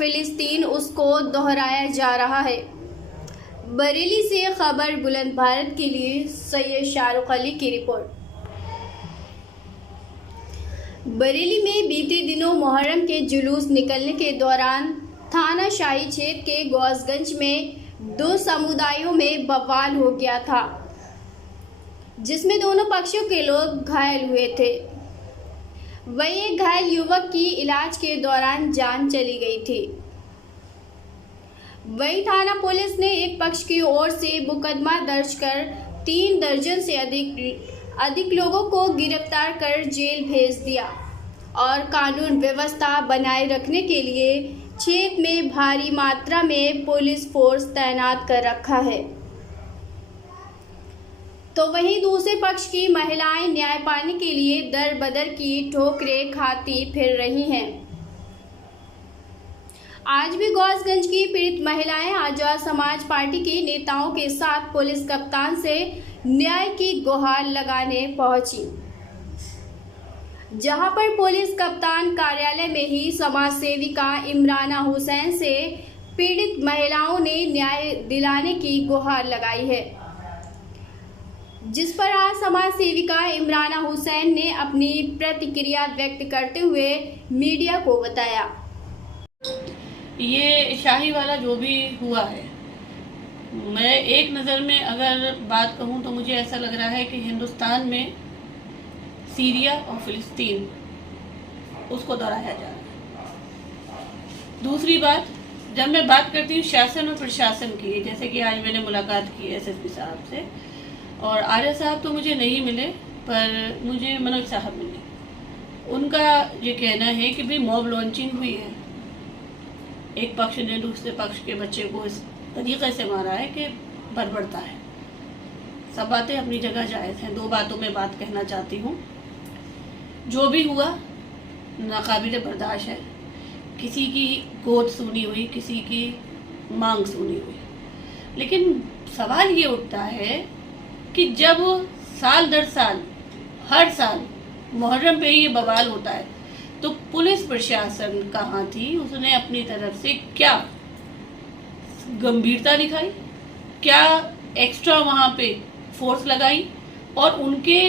फिलिस्तीन उसको दोहराया जा रहा है। बरेली से खबर बुलंद भारत के लिए सैयद शाहरुख अली की रिपोर्ट। बरेली में बीते दिनों मुहर्रम के जुलूस निकलने के दौरान थाना शाही क्षेत्र के गौसगंज में दो समुदायों में बवाल हो गया था, जिसमें दोनों पक्षों के लोग घायल हुए थे। वहीं एक घायल युवक की इलाज के दौरान जान चली गई थी। वहीं थाना पुलिस ने एक पक्ष की ओर से मुकदमा दर्ज कर 3 दर्जन से अधिक लोगों को गिरफ्तार कर जेल भेज दिया और कानून व्यवस्था बनाए रखने के लिए क्षेत्र में भारी मात्रा में पुलिस फोर्स तैनात कर रखा है। तो वहीं दूसरे पक्ष की महिलाएं न्याय पाने के लिए दर बदर की ठोकरें खाती फिर रही हैं। आज भी गौसगंज की पीड़ित महिलाएं आजाद समाज पार्टी के नेताओं के साथ पुलिस कप्तान से न्याय की गुहार लगाने पहुंची, जहां पर पुलिस कप्तान कार्यालय में ही समाज सेविका इमराना हुसैन से पीड़ित महिलाओं ने न्याय दिलाने की गुहार लगाई है, जिस पर आज समाज सेविका इमराना हुसैन ने अपनी प्रतिक्रिया व्यक्त करते हुए मीडिया को बताया। ये शाही वाला जो भी हुआ है, मैं एक नज़र में अगर बात कहूँ तो मुझे ऐसा लग रहा है कि हिंदुस्तान में सीरिया और फिलिस्तीन उसको दोहराया जा रहा है। दूसरी बात, जब मैं बात करती हूँ शासन और प्रशासन की, जैसे कि आज मैंने मुलाकात की एसएसपी साहब से, और आर्य साहब तो मुझे नहीं मिले पर मुझे मनोज साहब मिले। उनका ये कहना है कि भाई मॉब लॉन्चिंग हुई है, एक पक्ष ने दूसरे पक्ष के बच्चे को इस तरीके से मारा है कि बरबड़ता है। सब बातें अपनी जगह जायज़ हैं। 2 बातों में बात कहना चाहती हूँ। जो भी हुआ नाकाबिल बर्दाश्त है। किसी की गोद सुनी हुई, किसी की मांग सुनी हुई, लेकिन सवाल ये उठता है कि जब साल दर साल हर साल मुहर्रम पे ये बवाल होता है तो पुलिस प्रशासन कहाँ थी? उसने अपनी तरफ से क्या गंभीरता दिखाई, क्या एक्स्ट्रा वहाँ पे फोर्स लगाई? और उनके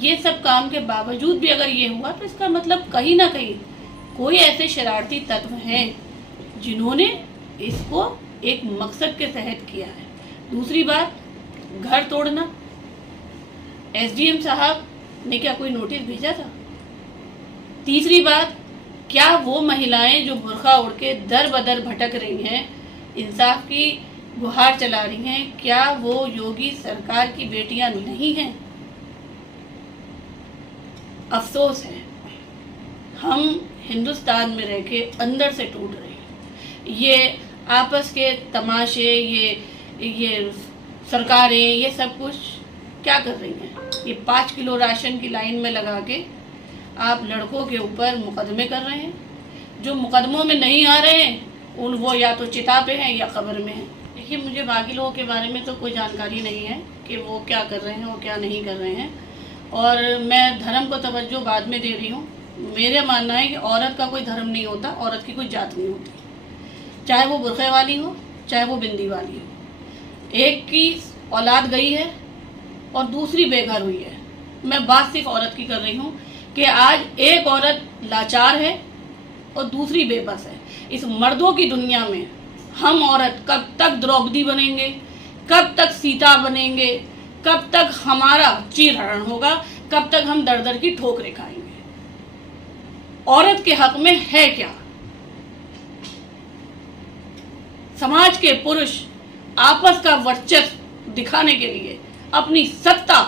ये सब काम के बावजूद भी अगर ये हुआ तो इसका मतलब कहीं ना कहीं कोई ऐसे शरारती तत्व हैं जिन्होंने इसको एक मकसद के तहत किया है। दूसरी बात, घर तोड़ना, एसडीएम साहब ने क्या कोई नोटिस भेजा था? तीसरी बात, क्या वो महिलाएं जो बुर्का ओढ़ के दर बदर भटक रही हैं, इंसाफ की गुहार चला रही हैं, क्या वो योगी सरकार की बेटियां नहीं हैं? अफसोस है, हम हिंदुस्तान में रह के अंदर से टूट रहे हैं। ये आपस के तमाशे, ये सरकारें, ये सब कुछ क्या कर रही हैं? ये 5 किलो राशन की लाइन में लगा के आप लड़कों के ऊपर मुकदमे कर रहे हैं। जो मुकदमों में नहीं आ रहे हैं उन वो या तो चिता पे हैं या कब्र में हैं। देखिए, मुझे बाकी लोगों के बारे में तो कोई जानकारी नहीं है कि वो क्या कर रहे हैं और क्या नहीं कर रहे हैं, और मैं धर्म को तवज्जो बाद में दे रही हूँ। मेरा मानना है कि औरत का कोई धर्म नहीं होता, औरत की कोई जात नहीं होती, चाहे वो बुर्खे वाली हो चाहे वो बिंदी वाली हो। एक की औलाद गई है और दूसरी बेघर हुई है। मैं बात सिर्फ औरत की कर रही हूँ कि आज एक औरत लाचार है और दूसरी बेबस है। इस मर्दों की दुनिया में हम औरत कब तक द्रौपदी बनेंगे, कब तक सीता बनेंगे, कब तक हमारा चीरहरण होगा, कब तक हम दर दर की ठोकरें खाएंगे? औरत के हक में है क्या? समाज के पुरुष आपस का वर्चस्व दिखाने के लिए, अपनी सत्ता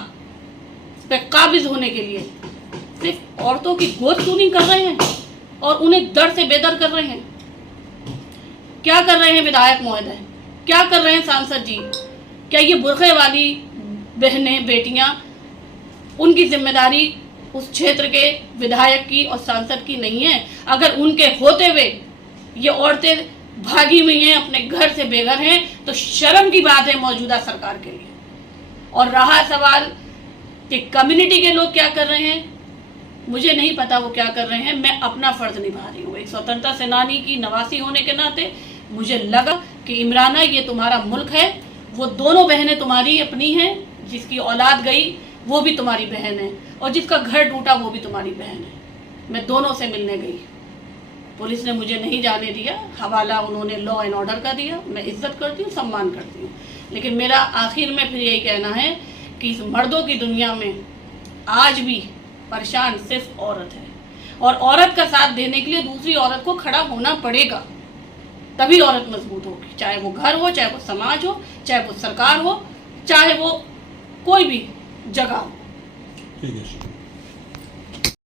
पे काबिज होने के लिए सिर्फ औरतों की गोद सूनी कर रहे हैं और उन्हें दर से बेदर कर रहे हैं। क्या कर रहे हैं विधायक महोदय? क्या कर रहे हैं सांसद जी? क्या ये बुर्खे वाली बहनें, बेटियां, उनकी जिम्मेदारी उस क्षेत्र के विधायक की और सांसद की नहीं है? अगर उनके होते हुए ये औरतें भागी हुई हैं, अपने घर से बेघर हैं, तो शर्म की बात है मौजूदा सरकार के लिए। और रहा सवाल कि कम्युनिटी के लोग क्या कर रहे हैं, मुझे नहीं पता वो क्या कर रहे हैं, मैं अपना फर्ज निभा रही हूँ। एक स्वतंत्रता सेनानी की नवासी होने के नाते मुझे लगा कि इमराना ये तुम्हारा मुल्क है, वो दोनों बहनें तुम्हारी अपनी हैं, जिसकी औलाद गई वो भी तुम्हारी बहन है और जिसका घर टूटा वो भी तुम्हारी बहन है। मैं दोनों से मिलने गई, पुलिस ने मुझे नहीं जाने दिया, हवाला उन्होंने लॉ एंड ऑर्डर का दिया। मैं इज्जत करती हूँ, सम्मान करती हूँ, लेकिन मेरा आखिर में फिर यही कहना है कि इस मर्दों की दुनिया में आज भी परेशान सिर्फ औरत है, और औरत का साथ देने के लिए दूसरी औरत को खड़ा होना पड़ेगा, तभी औरत मजबूत होगी। चाहे वो घर हो, चाहे वो समाज हो, चाहे वो सरकार हो, चाहे वो कोई भी जगह हो। ठीक है।